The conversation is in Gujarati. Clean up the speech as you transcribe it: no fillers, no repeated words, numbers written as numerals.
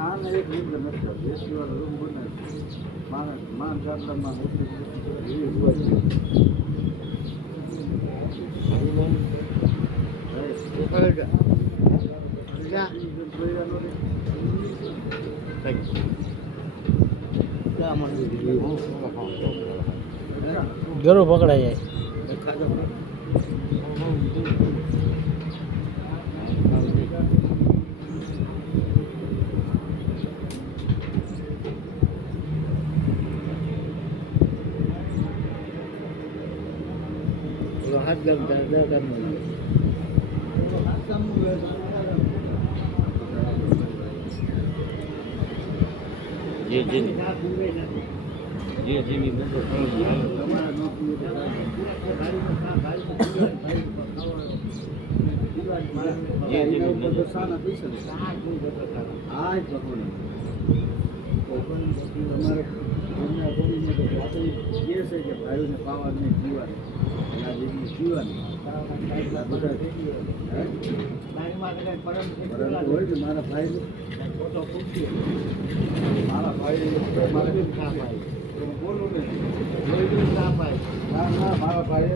આને એક રીત નથી દેશી વાળો રૂમ બનાવી માન ચાંદમાં જરૂર પકડાઈ જાય. હાથ ગમ જે જેની ભાઈઓને પાવા નહીં જીવાનું જીવાનું હોય ને મારા ભાઈ મારા ભાઈ બોલું ને મારા ભાઈ